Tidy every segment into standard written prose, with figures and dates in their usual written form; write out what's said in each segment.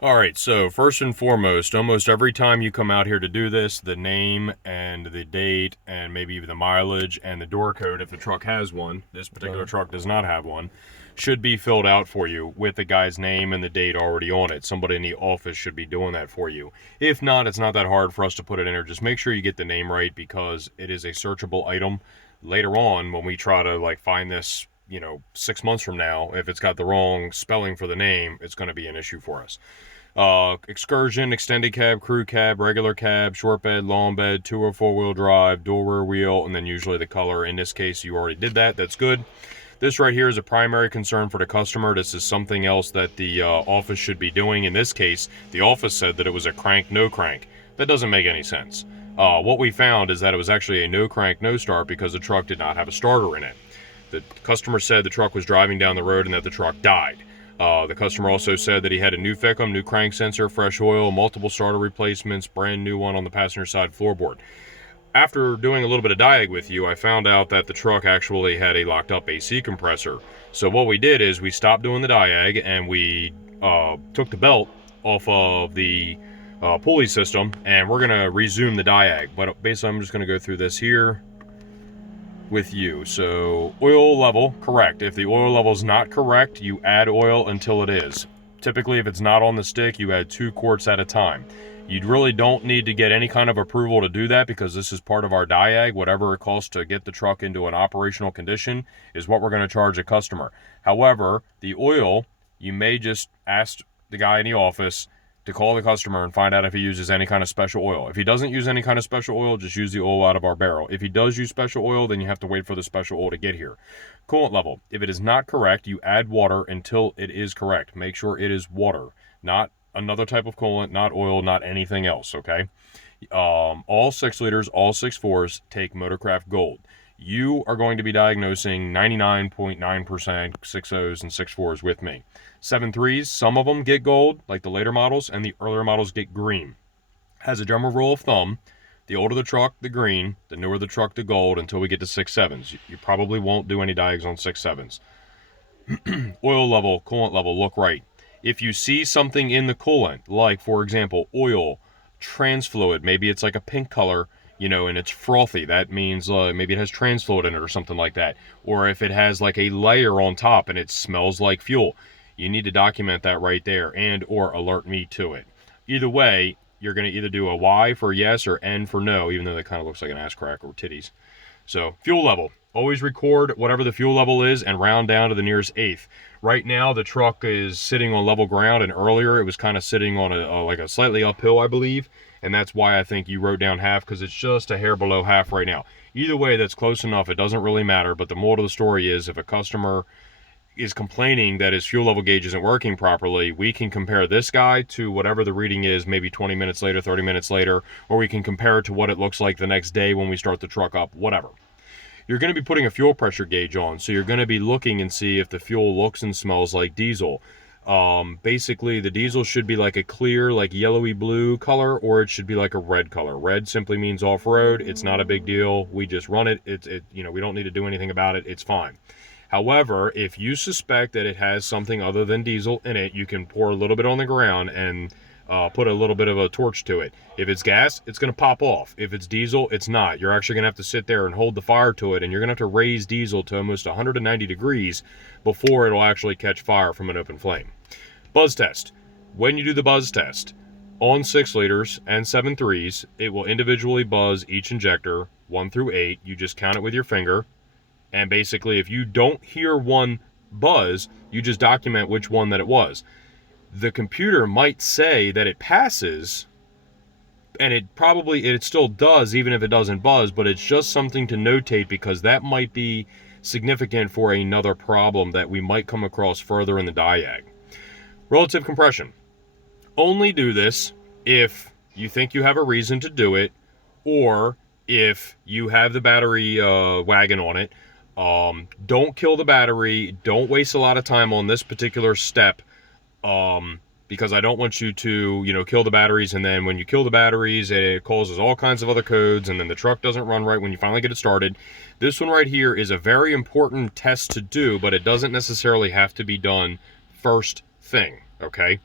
All right, so first and foremost, almost every time you come out here to do this, the name and the date and maybe even the mileage and the door code, if the truck has one, this particular Okay. truck does not have one, should be filled out for you with the guy's name and the date already on it. Somebody in the office should be doing that for you. If not, it's not that hard for us to put it in there. Just make sure you get the name right because it is a searchable item. Later on, when we try to find this, 6 months from now, if it's got the wrong spelling for the name, it's going to be an issue for us. Excursion, extended cab, crew cab, regular cab, short bed, long bed, two or four wheel drive, dual rear wheel, and then usually the color. In this case, you already did that. That's good. This right here is a primary concern for the customer. This is something else that the office should be doing. In this case, the office said that it was a crank, no crank. That doesn't make any sense. What we found is that it was actually a no crank, no start because the truck did not have a starter in it. The customer said the truck was driving down the road and that the truck died. The customer also said that he had a new FECM, new crank sensor, fresh oil, multiple starter replacements, brand new one on the passenger side floorboard. After doing a little bit of diag with you, I found out that the truck actually had a locked up AC compressor. So what we did is we stopped doing the diag and we took the belt off of the pulley system and we're going to resume the diag. But basically I'm just going to go through this here with you. So oil level, correct. If the oil level is not correct, you add oil until it is. Typically, if it's not on the stick, you add 2 quarts at a time. You really don't need to get any kind of approval to do that because this is part of our diag. Whatever it costs to get the truck into an operational condition is what we're going to charge a customer. However, the oil, you may just ask the guy in the office to call the customer and find out if he uses any kind of special oil. If he doesn't use any kind of special oil, just use the oil out of our barrel. If he does use special oil, then you have to wait for the special oil to get here. Coolant level. If it is not correct, you add water until it is correct. Make sure it is water, not another type of coolant, not oil, not anything else, okay? All 6 liters, all 6.4s take Motorcraft Gold. You are going to be diagnosing 99.9% 6.0s and 6.4s with me. 7.3s, some of them get gold, like the later models, and the earlier models get green. As a general rule of thumb, the older the truck, the green, the newer the truck, the gold, until we get to 6.7s. You probably won't do any diags on 6.7s. Oil level, coolant level, look right. If you see something in the coolant, like, for example, oil, trans fluid, maybe it's like a pink color, and it's frothy, that means maybe it has trans fluid in it or something like that. Or if it has like a layer on top and it smells like fuel, you need to document that right there and or alert me to it. Either way, you're going to either do a Y for yes or N for no, even though that kind of looks like an ass crack or titties. So, fuel level. Always record whatever the fuel level is and round down to the nearest eighth. Right now, the truck is sitting on level ground, and earlier it was kind of sitting on a slightly uphill, I believe. And that's why I think you wrote down half, because it's just a hair below half right now. Either way, that's close enough. It doesn't really matter. But the moral of the story is if a customer is complaining that his fuel level gauge isn't working properly, we can compare this guy to whatever the reading is, maybe 20 minutes later, 30 minutes later, or we can compare it to what it looks like the next day when we start the truck up, whatever. You're going to be putting a fuel pressure gauge on, so you're going to be looking and see if the fuel looks and smells like diesel. Basically, the diesel should be like a clear, like yellowy blue color, or it should be like a red color. Red simply means off-road. It's not a big deal. We just run it. We don't need to do anything about it. It's fine. However, if you suspect that it has something other than diesel in it, you can pour a little bit on the ground and put a little bit of a torch to it. If it's gas, it's going to pop off. If it's diesel, it's not. You're actually going to have to sit there and hold the fire to it, and you're going to have to raise diesel to almost 190 degrees before it'll actually catch fire from an open flame. Buzz test. When you do the buzz test, on 6 liters and 7.3s, it will individually buzz each injector, 1 through 8. You just count it with your finger. And basically, if you don't hear one buzz, you just document which one that it was. The computer might say that it passes, and it still does even if it doesn't buzz, but it's just something to notate because that might be significant for another problem that we might come across further in the diag. Relative compression. Only do this if you think you have a reason to do it, or if you have the battery wagon on it. Don't kill the battery. Don't waste a lot of time on this particular step. Because I don't want you to, kill the batteries, and then when you kill the batteries, it causes all kinds of other codes, and then the truck doesn't run right when you finally get it started. This one right here is a very important test to do, but it doesn't necessarily have to be done first thing, okay?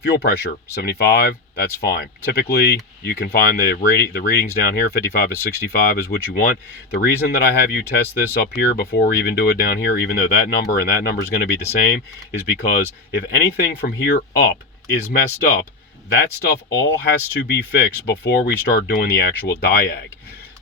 Fuel pressure, 75, that's fine. Typically, you can find the readings down here, 55 to 65 is what you want. The reason that I have you test this up here before we even do it down here, even though that number and that number is going to be the same, is because if anything from here up is messed up, that stuff all has to be fixed before we start doing the actual diag.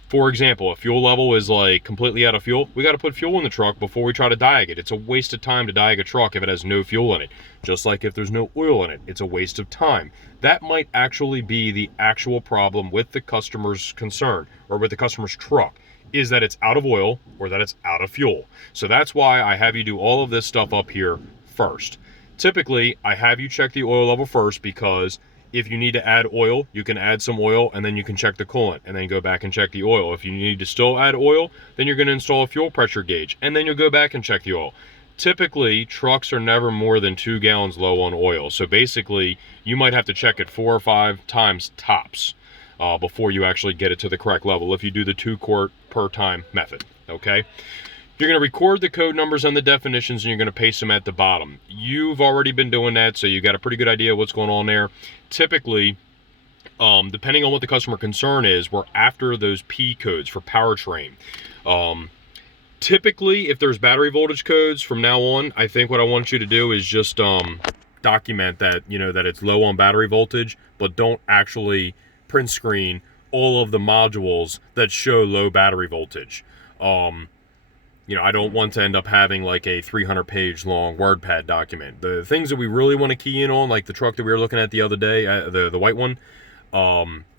For example, if fuel level is like completely out of fuel, we got to put fuel in the truck before we try to diag it. It's a waste of time to diag a truck if it has no fuel in it. Just like if there's no oil in it, it's a waste of time. That might actually be the actual problem with the customer's concern, or with the customer's truck, is that it's out of oil or that it's out of fuel. So that's why I have you do all of this stuff up here first. Typically, I have you check the oil level first because if you need to add oil, you can add some oil and then you can check the coolant and then go back and check the oil. If you need to still add oil, then you're going to install a fuel pressure gauge and then you'll go back and check the oil. Typically, trucks are never more than 2 gallons low on oil. So basically, you might have to check it 4 or 5 times tops before you actually get it to the correct level if you do the 2 quart per time method, okay? You're going to record the code numbers and the definitions and you're going to paste them at the bottom. You've already been doing that, so you got a pretty good idea of what's going on there. Typically, depending on what the customer concern is, we're after those P codes for powertrain. Typically, if there's battery voltage codes from now on, I think what I want you to do is just document that, you know, that it's low on battery voltage, but don't actually print screen all of the modules that show low battery voltage. You know, I don't want to end up having like a 300-page long WordPad document. The things that we really want to key in on, like the truck that we were looking at the other day, the white one,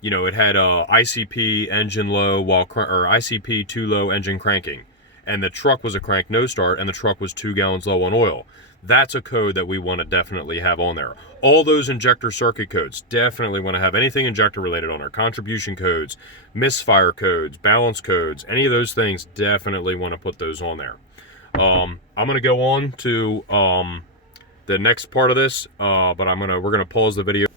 you know, it had ICP engine low or ICP too low engine cranking, and the truck was a crank no start, and the truck was 2 gallons low on oil. That's a code that we want to definitely have on there. All those injector circuit codes, definitely want to have anything injector related on there. Contribution codes, misfire codes, balance codes, any of those things, definitely want to put those on there. I'm going to go on to the next part of this, but we're going to pause the video.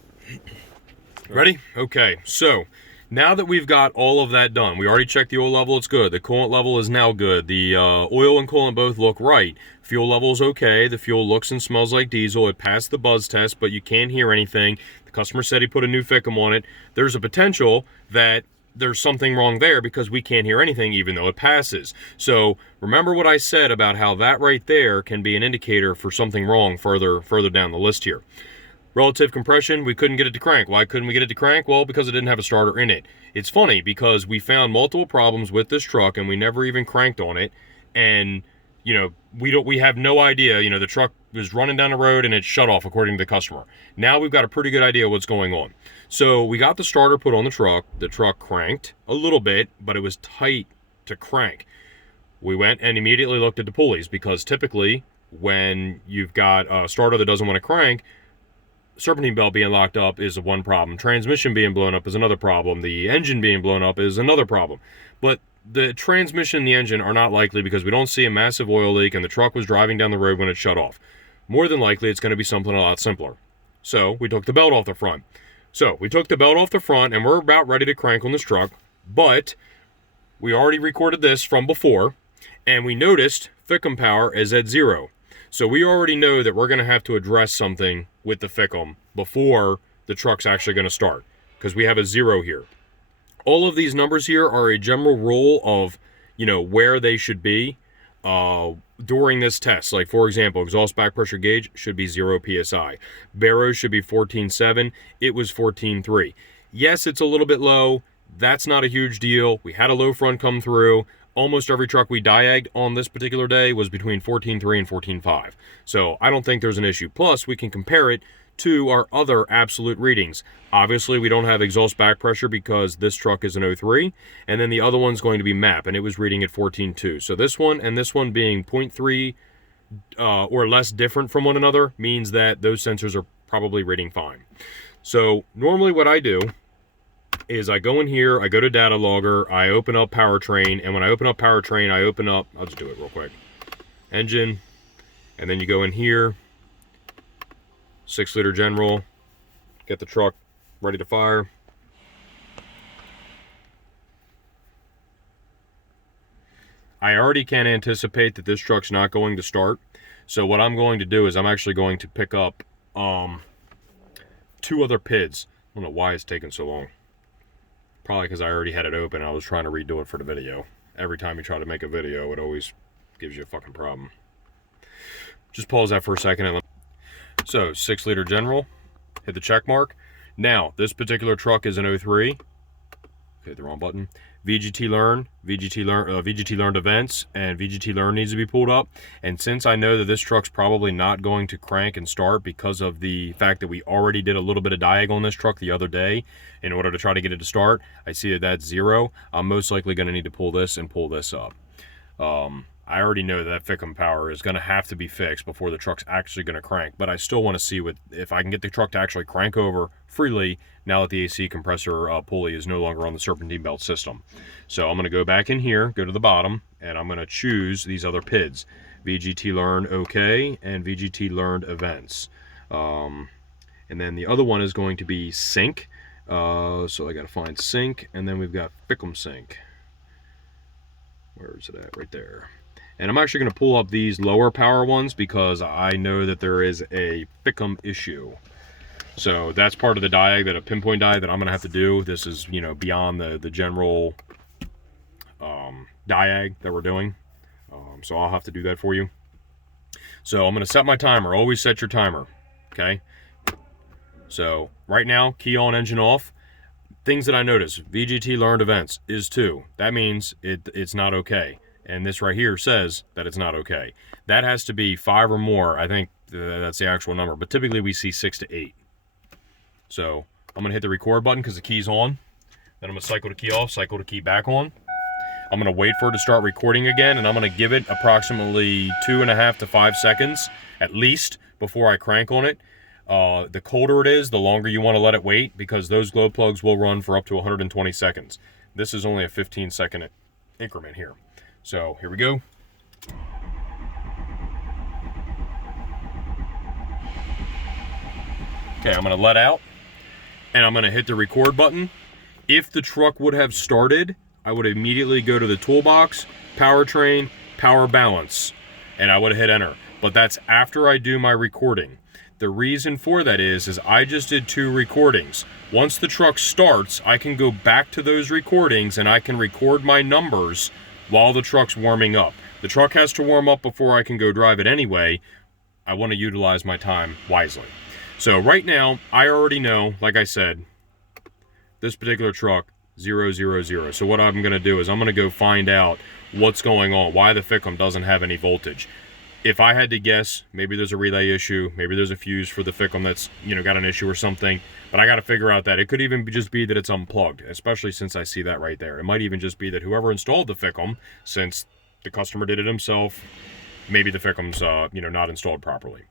Ready? Okay, so now that we've got all of that done, we already checked the oil level, it's good. The coolant level is now good. The oil and coolant both look right. Fuel level is okay. The fuel looks and smells like diesel. It passed the buzz test, but you can't hear anything. The customer said he put a new FICM on it. There's a potential that there's something wrong there because we can't hear anything even though it passes. So remember what I said about how that right there can be an indicator for something wrong further down the list here. Relative compression, we couldn't get it to crank. Why couldn't we get it to crank? Well, because it didn't have a starter in it. It's funny because we found multiple problems with this truck and we never even cranked on it. And, you know, we have no idea. You know, the truck was running down the road and it shut off according to the customer. Now we've got a pretty good idea what's going on. So we got the starter put on the truck. The truck cranked a little bit, but it was tight to crank. We went and immediately looked at the pulleys because typically when you've got a starter that doesn't want to crank, serpentine belt being locked up is one problem. Transmission being blown up is another problem. The engine being blown up is another problem. But the transmission and the engine are not likely because we don't see a massive oil leak and the truck was driving down the road when it shut off. More than likely, it's going to be something a lot simpler. So we took the belt off the front. So we took the belt off the front and we're about ready to crank on this truck, but we already recorded this from before and we noticed FICM power is at 0. So we already know that we're going to have to address something with the FICM before the truck's actually going to start because we have a 0 here. All of these numbers here are a general rule of, you know, where they should be during this test. Like, for example, exhaust back pressure gauge should be 0 PSI. Barrow should be 14.7. It was 14.3. Yes, it's a little bit low. That's not a huge deal. We had a low front come through. Almost every truck we diagged on this particular day was between 14.3 and 14.5. So I don't think there's an issue. Plus, we can compare it to our other absolute readings. Obviously, we don't have exhaust back pressure because this truck is an 03, and then the other one's going to be MAP, and it was reading at 14.2. So this one and this one being 0.3 or less different from one another means that those sensors are probably reading fine. So normally what I do is I go in here, I go to data logger, I open up powertrain, and when I open up powertrain, I open up, I'll just do it real quick, engine, and then you go in here, 6-liter general, get the truck ready to fire. I already can anticipate that this truck's not going to start, so what I'm going to do is I'm actually going to pick up 2 other PIDs. I don't know why it's taking so long. Probably because I already had it open. I was trying to redo it for the video. Every time you try to make a video, it always gives you a fucking problem. Just pause that for a second. And so, 6-liter General. Hit the check mark. Now, this particular truck is an 03. Okay, the wrong button. VGT learned events, and VGT learn needs to be pulled up. And since I know that this truck's probably not going to crank and start because of the fact that we already did a little bit of diag on this truck the other day in order to try to get it to start, I see that that's 0. I'm most likely going to need to pull this and pull this up. I already know that Fickum power is going to have to be fixed before the truck's actually going to crank, but I still want to see if I can get the truck to actually crank over freely now that the AC compressor pulley is no longer on the serpentine belt system. So I'm going to go back in here, go to the bottom, and I'm going to choose these other PIDs. VGT learned OK and VGT learned events. And then the other one is going to be sync. So I got to find sync, and then we've got Fickum sync. Where is it at? Right there. And I'm actually going to pull up these lower power ones because I know that there is a Fickum issue. So that's part of the diag, that a pinpoint diag that I'm going to have to do. This is, you know, beyond the general diag that we're doing. So I'll have to do that for you. So I'm going to set my timer. Always set your timer. Okay. So right now, key on, engine off. Things that I notice, VGT learned events is 2. That means it's not okay. And this right here says that it's not okay. That has to be 5 or more. I think that's the actual number, but typically we see 6 to 8. So I'm gonna hit the record button because the key's on. Then I'm gonna cycle the key off, cycle the key back on. I'm gonna wait for it to start recording again, and I'm gonna give it approximately 2.5 to 5 seconds at least before I crank on it. The colder it is, the longer you want to let it wait, because those glow plugs will run for up to 120 seconds. This is only a 15-second increment here. So here we go. Okay, I'm going to let out, and I'm going to hit the record button. If the truck would have started, I would immediately go to the toolbox, powertrain, power balance, and I would have hit enter. But that's after I do my recording. The reason for that is I just did 2 recordings. Once the truck starts, I can go back to those recordings and I can record my numbers while the truck's warming up. The truck has to warm up before I can go drive it anyway. I want to utilize my time wisely. So right now, I already know, like I said, this particular truck, 000. So what I'm going to do is I'm going to go find out what's going on, why the Fickum doesn't have any voltage. If I had to guess, maybe there's a relay issue, maybe there's a fuse for the Fickum that's, you know, got an issue or something, but I got to figure out that. It could even just be that it's unplugged, especially since I see that right there. It might even just be that whoever installed the Fickum, since the customer did it himself, maybe the Fickum's, you know, not installed properly.